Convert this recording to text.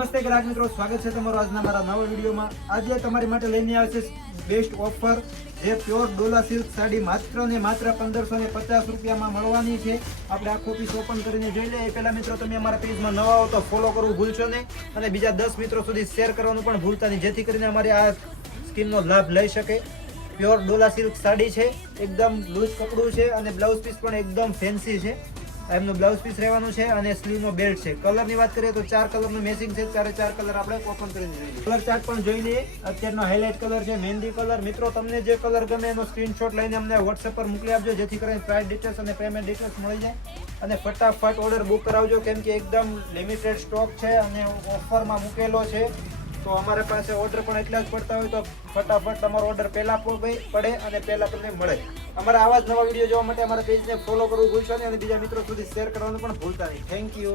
નમસ્તે ગ્રાહક મિત્રો, સ્વાગત છે તમારું આજના મારા નવા વિડીયોમાં। આજે તમારી માટે લઈને આવે છે બેસ્ટ ઓફર, જે પ્યોર ડોલા સિલ્ક સાડી માત્ર ને માત્ર 1550 રૂપિયામાં મળવાની છે। આપણે આખો પીસ ઓપન કરીને જોઈ લઈએ। એ પહેલા મિત્રો તમે અમારા પેજમાં નવા હો તો ફોલો કરવું ભૂલશો નહીં અને બીજા 10 મિત્રો સુધી શેર કરવાનું પણ ભૂલતા નહીં, જેથી કરીને અમારી આ સ્કીમનો લાભ લઈ શકે। પ્યોર ડોલા સિલ્ક સાડી છે, એકદમ લૂઝ કપડું છે અને બ્લાઉઝ પીસ પણ એકદમ ફેન્સી છે। એમનું બ્લાઉઝ પીસ રહેવાનું છે અને સ્લીવનો બેલ્ટ છે। કલરની વાત કરીએ તો 4 કલરનું મેચિંગ છે, ચારે 4 કલર આપણે ઓપન કરીને જોઈએ। કલર ચાર્ટ પણ જોઈ લઈએ। અત્યારનો હાઇલાઇટ કલર છે મહેંદી કલર। મિત્રો તમને જે કલર ગમે એનો સ્ક્રીનશોટ લઈને અમને WhatsApp પર મોકલી આપજો, જેથી કરીને પ્રાઇસ ડિટેલ્સ અને પેમેન્ટ ડિટેલ્સ મળી જાય અને ફટાફટ ઓર્ડર બુક કરાવજો, કેમ કે એકદમ લિમિટેડ સ્ટોક છે અને ઓફરમાં મૂકેલો છે। તો અમારા પાસે ઓર્ડર પણ એટલા જ પડતા હોય તો ફટાફટ તમારો ઓર્ડર પહેલા પડે અને પહેલા તમને મળે। અમારા આવા જ નવા વિડીયો જોવા માટે અમારા પેજને ફોલો કરવું ભૂલશો નહીં અને બીજા મિત્રો સુધી શેર કરવાનું પણ ભૂલતા નહીં। Thank you.